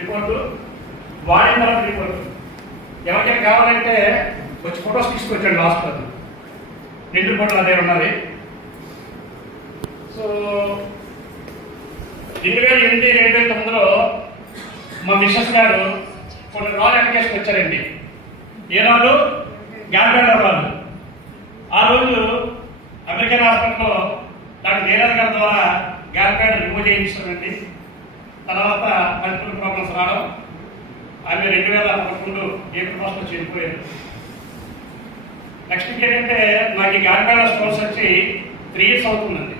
Report వాడిన తర్వాత report ఎవరికైనా కావాలంటే వచ్చి ఫొటోస్ తీసుకొచ్చాడు హాస్పిటల్ నిండు ఫోటోలు అదే ఉన్నది. సో 2008-2009లో మా మిస్సెస్ గారు కొన్ని రాళ్ళు అటకేసుకు వచ్చారండి. ఏ రాళ్ళు? గ్యాల్బ్లాడర్ రాళ్ళు. ఆ రోజు అమెరికన్ హాస్పిటల్లో డాక్టర్ జయరాజ్ గారి ద్వారా గ్యాల్బ్లాడర్ రిమూవ్ చేయించారండి. తర్వాత మల్టిపుల్ ప్రాబ్లమ్స్ రావడం, ఆమె 2011 ఏప్రిల్ 1 చనిపోయారు. నెక్స్ట్ ఏంటంటే నాకు ఈ గ్యాల్బ్లాడర్ స్టోన్స్ వచ్చి 3 years అవుతుందండి.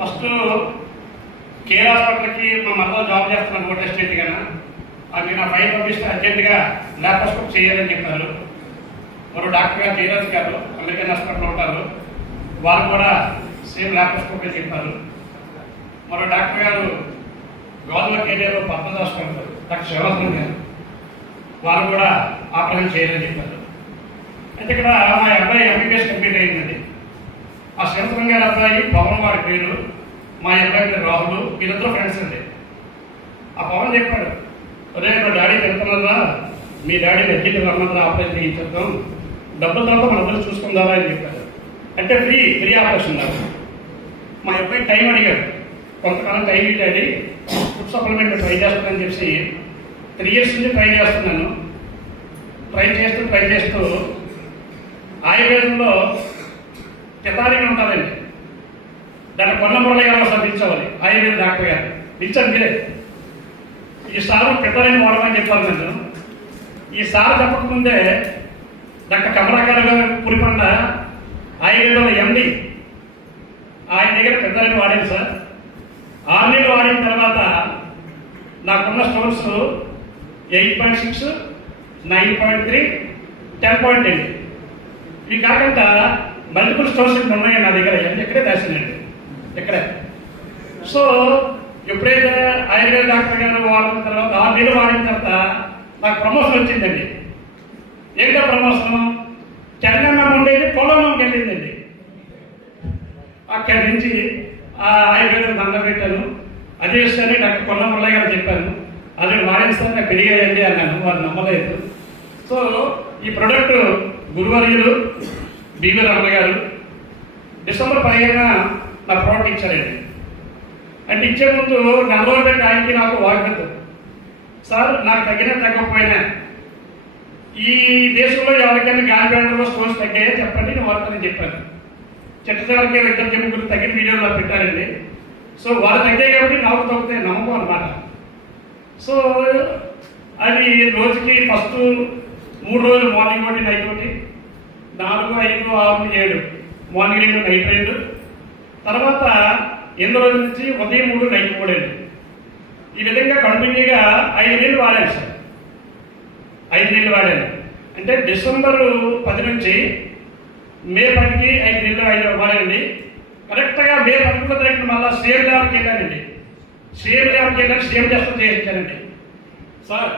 ఫస్ట్ కేర్ హాస్పిటల్కి మా మదర్ జాబ్ చేస్తున్నాను ఓట్ ఎస్టేట్ కన్నా, అది నా ఫైల్ పంపిస్తే అర్జెంట్గా ల్యాప్టాస్కోప్ చేయాలని చెప్పారు. మరో డాక్టర్ గారు జయరాజ్ గారు అమెరికన్ హాస్పిటల్లో ఉంటారు, వారు కూడా సేమ్ ల్యాప్టాస్కోపే చెప్పారు. మరో డాక్టర్ గారు గవర్నమెంట్ ఏరియాలో పద్మనాభ హాస్పిటల్ డాక్టర్ శివరాజన్ గారు, వారు కూడా ఆపరేషన్ చేయాలని చెప్పారు. అయితే ఇక్కడ మా అబ్బాయి ఎంబీబీఎస్ కంప్లీట్ అయిందండి. ఆ శివరాజన్ గారి అబ్బాయి పవన్ వాడి పేరు, మా అబ్బాయి పేరు రాహుల్, వీళ్ళిద్దరూ ఫ్రెండ్స్ అండి. ఆ పవన్ చెప్పాడు, అదే మా డాడీ వెళ్తున్నా, మీ డాడీని అర్జెంట్ రమ్మన్నా ఆపరేషన్ చేయించేద్దాం, డబ్బుల తర్వాత మన అందరూ చూసుకుందామా అని చెప్పారు. అంటే ఫ్రీ ఆపరేషన్ నాకు. మా అబ్బాయి టైం అడిగాడు, కొంతకాలం టైం ఇచ్చాడు, ఫుడ్ సప్లిమెంట్ ట్రై చేస్తానని చెప్పి 3 years నుంచి ట్రై చేస్తున్నాను. ట్రై చేస్తూ ఆయుర్వేదంలో కెతారిన్ ఉంటుందండి, దాన్ని కొన్నమూరయ్య గారు ఒకసారి పిలిచేవాలి, ఆయుర్వేద డాక్టర్ గారు పిలిచాను మీరే. ఈసారి కెతారిన్ వాడమని చెప్పాలి నన్ను. ఈసారి చెప్పకముందే డాక్టర్ కమలాకర్ గారు పులిపండ ఆయుర్వేదంలో ఎండి, ఆయన దగ్గర కెతారిన్ వాడాను సార్. 6 నెలలు వాడిన తర్వాత నాకున్న స్టోన్స్ 8.6, 9.3, 10.8. ఇవి కాకుండా మల్టిపుల్ స్టోన్స్ ఉన్నాయి నా దగ్గర, ఎక్కడే దాచినండి ఎక్కడే. సో ఎప్పుడైతే ఆయుర్వేద డాక్టర్ గారు వాడిన తర్వాత 6 నెలలు వాడిన తర్వాత నాకు ప్రమోషన్ వచ్చిందండి. ఏంటో ప్రమోషన్? తెలంగాణ ఉండేది పొలంలోకి వెళ్ళిందండి. అక్కడి నుంచి ఆ ఆయుర్వేదం దండ పెట్టాను. అదే విషయాన్ని డాక్టర్ కొన్నమూరయ్య గారు చెప్పాను, అది వాడిస్తాను నాకు పెరిగాయండి అన్నాను, వారు నమ్మలేదు. సో ఈ ప్రొడక్ట్ గురువర్యులు బీవీ రమణ గారు డిసెంబర్ 15న నా ప్రోడక్ట్ ఇచ్చారండి. అంటే ఇచ్చే ముందు 4 రోజులు ఆయనకి నాకు వాగ్యత, సార్ నాకు తగ్గకపోయినా ఈ దేశంలో ఎవరికైనా గ్యాల్బ్లాడర్లో స్టోన్స్ తగ్గాయో చెప్పండి, నేను వాడతానని చెప్పాను. చెట్టకి 2 ముగ్గురు తగ్గిన వీడియోలో పెట్టారండి. సో వారు తగ్గాయి కాబట్టి నాకు తగ్గుతాయి నమ్మకం అనమాట. సో అది రోజుకి ఫస్ట్ 3 రోజులు మార్నింగ్ ఒకటి నైట్ ఒకటి, 4, 5, 6, 7 మార్నింగ్ 2 నైట్ 2, తర్వాత 8 రోజుల నుంచి ఉదయం 3 నైట్ 3 అండి. ఈ విధంగా కంటిన్యూగా 5 నెలలు వాడాను సార్. 5 నెలలు వాడాను అంటే డిసెంబర్ 10 నుంచి మే 10కి 5 నెలలు వాడండి. కరెక్ట్గా మే 11 తారీఖున మళ్ళీ సేమ్ ల్యాబ్కి వెళ్ళానండి. Same test చేయించానండి. సార్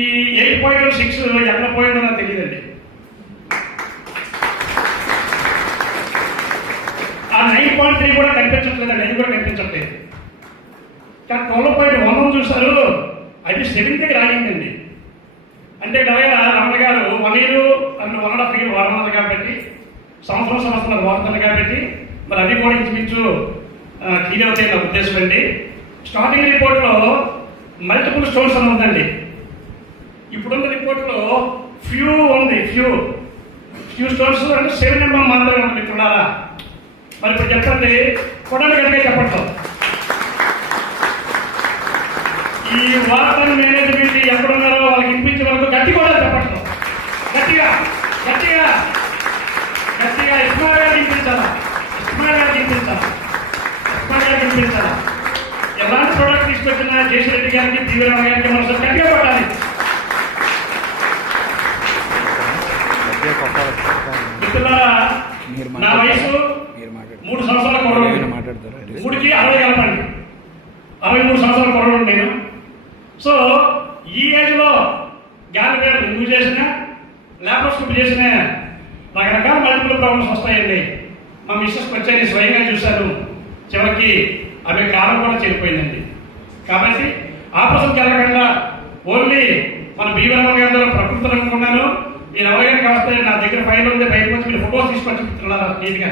ఈ 8.6 ఎక్కడ పోయిందో నాకు తెలియదండి. ఆ 9.3 కూడా కనిపించట్లేదండి, అది కూడా కనిపించట్లేదు. కానీ 12.1 చూశారు, అది 7th రాగిందండి. అంటే రమణ గారు 1 year and 1.5 years వాడమన్నారు కాబట్టి, సంవత్సరం వాడుతుంది కాబట్టి మరి అది కూడా ఇంచుమించు క్లియర్ అవుతాయి నా ఉద్దేశం అండి. స్టార్టింగ్ రిపోర్ట్లో మల్టిపుల్ స్టోన్స్ అని ఉందండి. ఇప్పుడున్న రిపోర్ట్లో ఫ్యూ స్టోన్స్ అంటే 7 mm మాత్రమే ఉంది చూడాలా. మరి ఇప్పుడు చెప్పండి, కొడాలి గట్టిగా చెప్పండి. ఈ వార్తను మేనేజ్మెంట్ ఎక్కడున్నారో వాళ్ళకి వినిపించే వరకు గట్టి కూడా చెప్పండి. గట్టిగా ఇస్మాయిల్ గారు వినిపించాలా. ఎలాంటి ప్రోడక్ట్ తీసుకొచ్చినా జయశ్రెడ్డి గారికి, బీవీరామ గారికి మనం గట్టిగా పట్టాలి. మిత్రులారా, నా వయసు 3 సంవత్సరాల కొరడు, 3కి 60 కలపండి, 63 సంవత్సరాల కొరడు నేను. సో ఈ ఏజ్లో గ్యాల్బ్లాడర్ రిమూవ్ చేసిన, ల్యాప్టాస్కోప్ చేసిన రకరకాల మల్టిపుల్ ప్రాబ్లమ్స్ వస్తాయండి. మా మిస్సెస్కి వచ్చాయని స్వయంగా చూశాను. చివరికి ఆమె కాలం కూడా చనిపోయిందండి. కాబట్టి ఆపరేషన్ జరగకుండా ఓన్లీ మన బీవీరావు గారితో ప్రకృతి రంగం ఉన్నాను. మీరు ఎవరైనా వస్తే నా దగ్గర ఫైల్ ఉంది, బయటకు వచ్చి మీరు ఫోటోస్ తీసుకొచ్చి నీట్గా